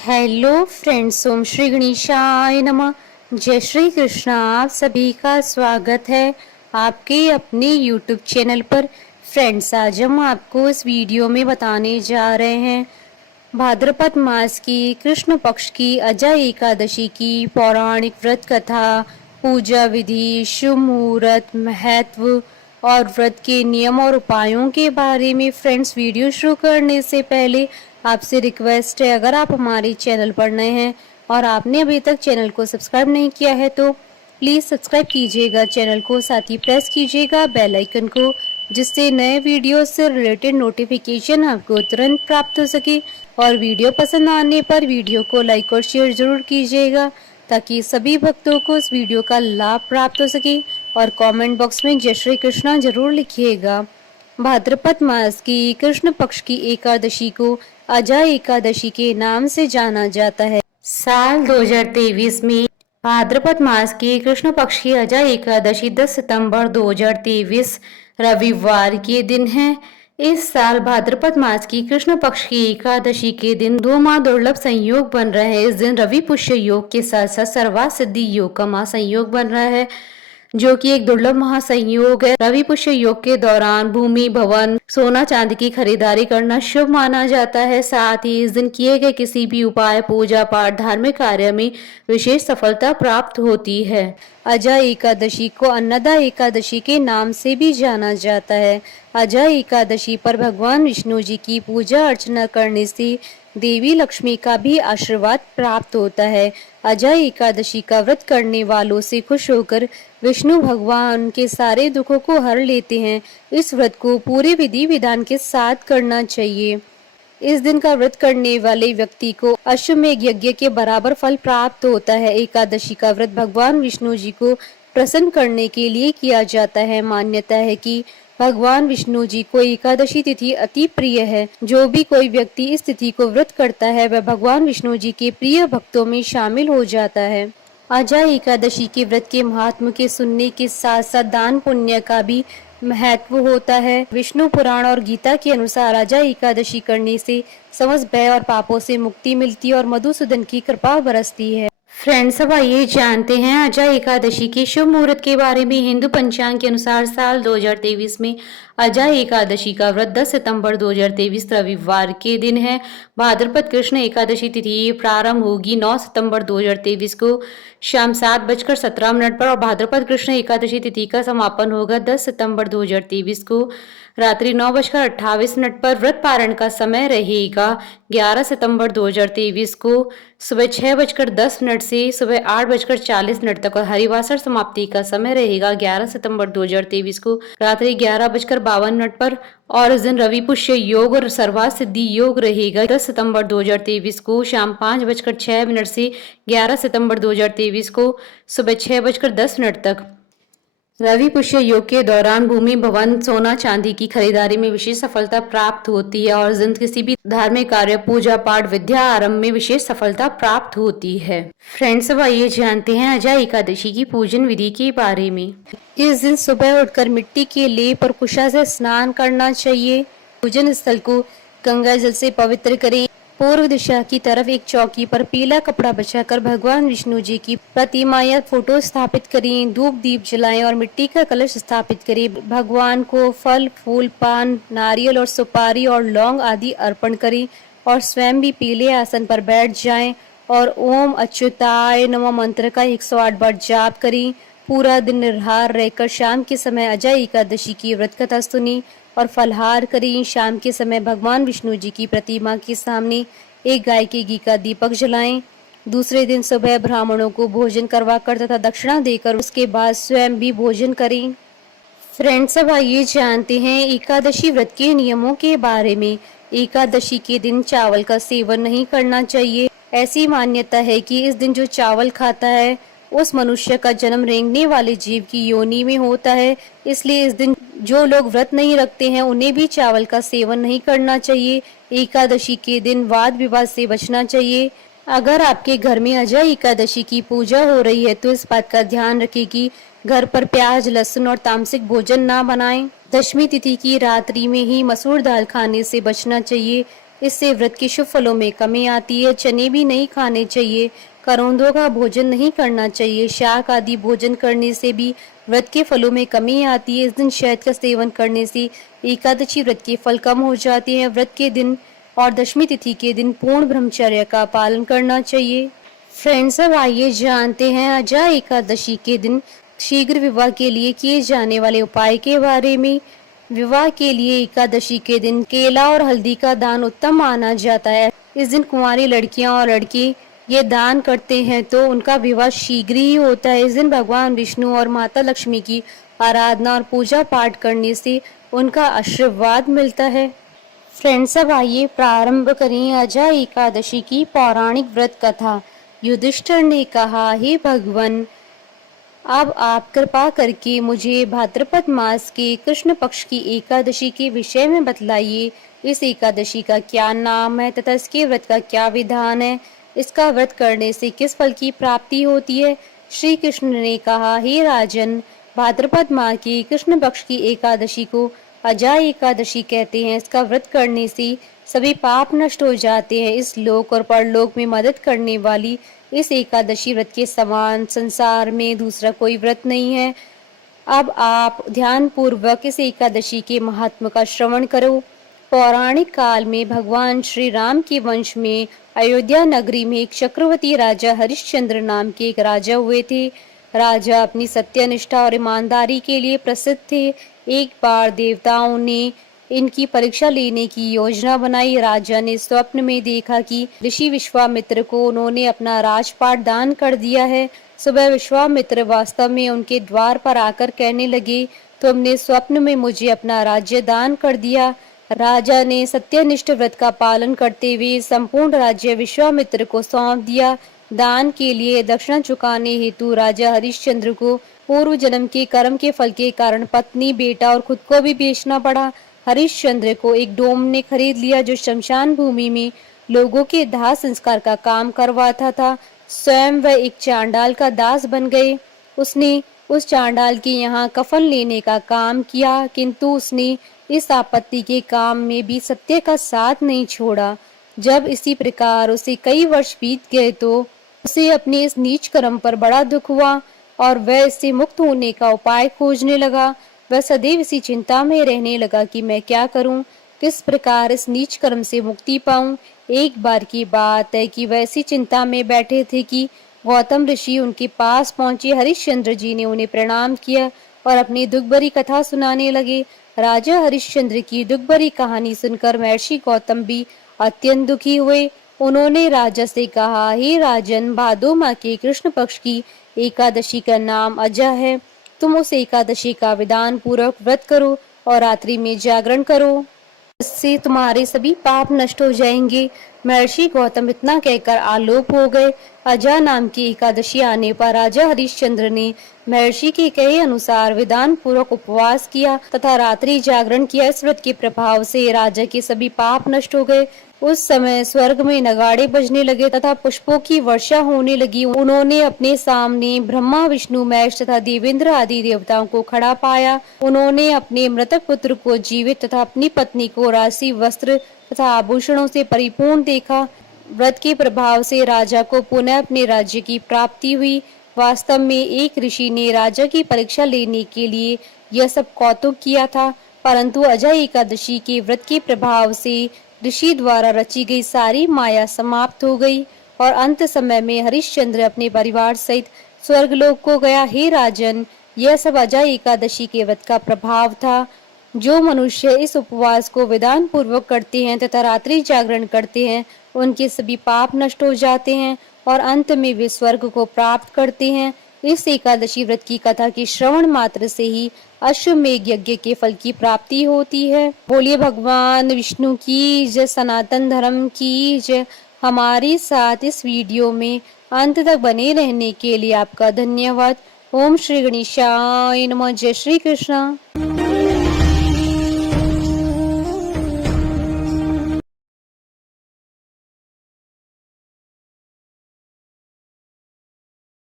Hello friends, ओम श्री गणेशाय नमः। जय श्री कृष्णा। आप सभी का स्वागत है आपके अपने यूट्यूब चैनल पर। फ्रेंड्स, आज हम आपको इस वीडियो में बताने जा रहे हैं भाद्रपद मास की कृष्ण पक्ष की अजय एकादशी की पौराणिक व्रत कथा, पूजा विधि, शुभ मुहूर्त, महत्व और व्रत के नियम और उपायों के बारे में। फ्रेंड्स, वीडियो शुरू करने से पहले आपसे रिक्वेस्ट है, अगर आप हमारे चैनल पर नए हैं और आपने अभी तक चैनल को सब्सक्राइब नहीं किया है तो प्लीज़ सब्सक्राइब कीजिएगा चैनल को, साथ ही प्रेस कीजिएगा बेल आइकन को, जिससे नए वीडियो से रिलेटेड नोटिफिकेशन आपको तुरंत प्राप्त हो सके। और वीडियो पसंद आने पर वीडियो को लाइक और शेयर जरूर कीजिएगा ताकि सभी भक्तों को इस वीडियो का लाभ प्राप्त हो सके। और कमेंट बॉक्स में जय श्री कृष्णा जरूर लिखिएगा। भाद्रपद मास की कृष्ण पक्ष की एकादशी को अजय एकादशी के नाम से जाना जाता है। साल 2023 में भाद्रपद मास की कृष्ण पक्ष की अजय एकादशी 10 सितंबर 2023 रविवार के दिन है। इस साल भाद्रपद मास की कृष्ण पक्ष की एकादशी के दिन दो महादुर्लभ संयोग बन रहे हैं। इस दिन रवि पुष्य योग के साथ साथ सर्वार्थ सिद्धि योग का महासंयोग बन रहा है, जो कि एक दुर्लभ महासंयोग है। रवि पुष्य योग के दौरान भूमि, भवन, सोना चांदी की खरीदारी करना शुभ माना जाता है। साथ ही इस दिन किए गए किसी भी उपाय, पूजा पाठ, धार्मिक कार्य में विशेष सफलता प्राप्त होती है। अजय एकादशी को अन्नदा एकादशी के नाम से भी जाना जाता है। अजय एकादशी पर भगवान विष्णु जी की पूजा अर्चना करने से देवी लक्ष्मी का भी आशीर्वाद प्राप्त होता है। अजय एकादशी का व्रत करने वालों से खुश होकर विष्णु भगवान के सारे दुखों को हर लेते हैं। इस व्रत को पूरे विधि विधान के साथ करना चाहिए। इस दिन का व्रत करने वाले व्यक्ति को अश्वमेध यज्ञ के बराबर फल प्राप्त होता है। एकादशी का व्रत भगवान विष्णु जी को प्रसन्न करने के लिए किया जाता है। मान्यता है कि भगवान विष्णु जी को एकादशी तिथि अति प्रिय है। जो भी कोई व्यक्ति इस तिथि को व्रत करता है वह भगवान विष्णु जी के प्रिय भक्तों में शामिल हो जाता है। अजय एकादशी के व्रत के महात्म के सुनने के साथ साथ दान पुण्य का भी महत्व होता है। विष्णु पुराण और गीता के अनुसार अजय एकादशी करने से समस्त भय और पापों से मुक्ति मिलती है और मधुसूदन की कृपा बरसती है। फ्रेंड्स, अब आइए जानते हैं अजय एकादशी के शुभ मुहूर्त के बारे में। हिंदू पंचांग के अनुसार साल 2023 में अजय एकादशी का व्रत 10 सितंबर 2023 रविवार के दिन है। भाद्रपद कृष्ण एकादशी तिथि प्रारंभ होगी 9 सितंबर 2023 को शाम 7:17 पर और भाद्रपद कृष्ण एकादशी तिथि का समापन होगा 10 सितंबर 2023 को रात्रि 9:28 पर। व्रत पारण का समय रहेगा 11 सितंबर 2023 को सुबह 6:10 से सुबह 8:40 तक और हरिवासर समाप्ति का समय रहेगा 11 सितंबर 2023 को रात्रि 11:52 पर। और इस दिन रवि पुष्य योग और सर्वार्थ सिद्धि योग रहेगा 10 सितंबर 2023 को शाम 5:06 से 11 सितंबर 2023 को सुबह 6:10 तक। रवि पुष्य योग के दौरान भूमि, भवन, सोना चांदी की खरीदारी में विशेष सफलता प्राप्त होती है और जिन किसी भी धार्मिक कार्य, पूजा पाठ, विद्या आरंभ में विशेष सफलता प्राप्त होती है। फ्रेंड्स, अब आइए जानते हैं अजय एकादशी की पूजन विधि के बारे में। इस दिन सुबह उठकर मिट्टी के लेप और कुशा से स्नान करना चाहिए। पूजन स्थल को गंगा जल से पवित्र करें। पूर्व दिशा की तरफ एक चौकी पर पीला कपड़ा बिछाकर भगवान विष्णु जी की प्रतिमा या फोटो स्थापित करें। धूप दीप जलाएं और मिट्टी का कलश स्थापित करें। भगवान को फल, फूल, पान, नारियल और सुपारी और लौंग आदि अर्पण करें और स्वयं भी पीले आसन पर बैठ जाएं और ओम अच्युताय नमः मंत्र का 108 बार जाप करें। पूरा दिन निर्हार रहकर शाम के समय अजय एकादशी की व्रत कथा सुनी और फलहार करें। शाम के समय भगवान विष्णु जी की प्रतिमा के सामने एक गाय के घी का दीपक जलाएं। दूसरे दिन सुबह ब्राह्मणों को भोजन करवाकर तथा दक्षिणा देकर उसके बाद स्वयं भी भोजन करें। फ्रेंड्स, अब आइए जानते हैं एकादशी व्रत के नियमों के बारे में। एकादशी के दिन चावल का सेवन नहीं करना चाहिए। ऐसी मान्यता है कि इस दिन जो चावल खाता है उस मनुष्य का जन्म रेंगने वाले जीव की योनि में होता है। इसलिए इस दिन जो लोग व्रत नहीं रखते हैं उन्हें भी चावल का सेवन नहीं करना चाहिए। एकादशी के दिन वाद विवाद से बचना चाहिए। अगर आपके घर में अजय एकादशी की पूजा हो रही है तो इस बात का ध्यान रखें कि घर पर प्याज, लहसुन और तामसिक भोजन ना बनाएं। दशमी तिथि की रात्रि में ही मसूर दाल खाने से बचना चाहिए। इससे व्रत के शुभ फलों में कमी आती है। चने भी नहीं खाने चाहिए, करौंदों का भोजन नहीं करना चाहिए, शाक आदि भोजन करने से भी व्रत के फलों में कमी आती है। इस दिन शहद का सेवन करने से एकादशी व्रत के फल कम हो जाते हैं। व्रत के दिन और दशमी तिथि के दिन पूर्ण ब्रह्मचर्य का पालन करना चाहिए। फ्रेंड्स, अब आइए जानते हैं अजा एकादशी के दिन शीघ्र विवाह के लिए किए जाने वाले उपाय के बारे में। विवाह के लिए एकादशी के दिन केला और हल्दी का दान उत्तम माना जाता है। इस दिन कुंवारी लड़कियां और लड़के ये दान करते हैं तो उनका विवाह शीघ्र ही होता है। इस दिन भगवान विष्णु और माता लक्ष्मी की आराधना और पूजा पाठ करने से उनका आशीर्वाद मिलता है। फ्रेंड्स, अब आइए प्रारंभ करें अजा एकादशी की पौराणिक व्रत कथा। युधिष्ठिर ने कहा, हे भगवान, अब आप कृपा करके मुझे भाद्रपद मास के कृष्ण पक्ष की एकादशी के विषय में बतलाइए। इस एकादशी का क्या नाम है तथा इसके व्रत का क्या विधान है? इसका व्रत करने से किस फल की प्राप्ति होती है? श्री कृष्ण ने कहा, हे राजन, भाद्रपद माह की कृष्ण पक्ष की एकादशी को अजा एकादशी कहते हैं। इसका व्रत करने से सभी पाप नष्ट हो जाते हैं। इस लोक और परलोक में मदद करने वाली इस एकादशी व्रत के समान संसार में दूसरा कोई व्रत नहीं है। अब आप ध्यान पूर्वक इस एकादशी के महात्म का श्रवण करो। पौराणिक काल में भगवान श्री राम के वंश में अयोध्या नगरी में एक चक्रवर्ती राजा हरिश्चंद्र नाम के एक राजा हुए थे। राजा अपनी सत्यनिष्ठा और ईमानदारी के लिए प्रसिद्ध थे। एक बार देवताओं ने इनकी परीक्षा लेने की योजना बनाई। राजा ने स्वप्न में देखा कि ऋषि विश्वामित्र को उन्होंने अपना राजपाट दान कर दिया है। सुबह विश्वामित्र वास्तव में उनके द्वार पर आकर कहने लगे, तुमने स्वप्न में मुझे अपना राज्य दान कर दिया। राजा ने सत्यनिष्ठ व्रत का पालन करते हुए संपूर्ण राज्य विश्वामित्र को सौंप दिया। दान के लिए दक्षिणा चुकाने हेतु राजा हरिश्चंद्र को पूर्व जन्म के कर्म के फल के कारण पत्नी, बेटा और खुद को भी बेचना पड़ा। हरिश्चंद्र को एक डोम ने खरीद लिया जो शमशान भूमि में लोगों के दाह संस्कार का काम करवाता था। स्वयं वह एक चांडाल का दास बन गए। उसने उस चांडाल के यहाँ कफन लेने का काम किया, किंतु उसने इस आपत्ति के काम में भी सत्य का साथ नहीं छोड़ा। जब इसी प्रकार उसे कई वर्ष बीत गए तो उसे अपने इस नीच कर्म पर बड़ा दुख हुआ और वह इससे मुक्त होने का उपाय खोजने लगा। वह सदैव इसी चिंता में रहने लगा कि मैं क्या करूं, किस प्रकार इस नीच कर्म से मुक्ति पाऊं। एक बार की बात है कि वह इसी चिंता में बैठे थे कि गौतम ऋषि उनके पास पहुंचे। हरिश्चंद्र जी ने उन्हें प्रणाम किया और अपनी दुख भरी कथा सुनाने लगे। राजा हरिश्चंद्र की दुख भरी कहानी सुनकर महर्षि गौतम भी अत्यंत दुखी हुए। उन्होंने राजा से कहा, हे राजन, भादो माह के कृष्ण पक्ष की एकादशी का नाम अजा है। तुम उस एकादशी का विधान पूर्वक व्रत करो और रात्रि में जागरण करो, इससे तुम्हारे सभी पाप नष्ट हो जाएंगे। महर्षि गौतम इतना कहकर आलोक हो गए। अजा नाम की एकादशी आने पर राजा हरिश्चंद्र ने महर्षि के कहे अनुसार विधान पूर्वक उपवास किया तथा रात्रि जागरण किया। इस व्रत के प्रभाव से राजा के सभी पाप नष्ट हो गए। उस समय स्वर्ग में नगाड़े बजने लगे तथा पुष्पों की वर्षा होने लगी। उन्होंने अपने सामने ब्रह्मा, विष्णु, महेश तथा देवेंद्र आदि देवताओं को खड़ा पाया। उन्होंने अपने मृतक पुत्र को जीवित तथा अपनी पत्नी को राशि, वस्त्र तथा आभूषणों से परिपूर्ण देखा। व्रत के प्रभाव से राजा को पुनः अपने राज्य की प्राप्ति हुई। वास्तव में एक ऋषि ने राजा की परीक्षा लेने के लिए यह सब कौतुक किया था, परंतु अजा एकादशी के व्रत के प्रभाव से ऋषि द्वारा रची गई सारी माया समाप्त हो गई और अंत समय में हरिश्चंद्र अपने परिवार सहित स्वर्गलोक को गया। हे राजन, यह सब अजा एकादशी के व्रत का प्रभाव था। जो मनुष्य इस उपवास को विधान पूर्वक करते हैं तथा रात्रि जागरण करते हैं, उनके सभी पाप नष्ट हो जाते हैं और अंत में वे स्वर्ग को प्राप्त करते हैं। इस एकादशी व्रत की कथा के श्रवण मात्र से ही अश्वमेध यज्ञ के फल की प्राप्ति होती है। बोलिए भगवान विष्णु की जय, सनातन धर्म की जय। हमारे साथ इस वीडियो में अंत तक बने रहने के लिए आपका धन्यवाद। ओम श्री गणेशाय नमः। जय श्री कृष्ण।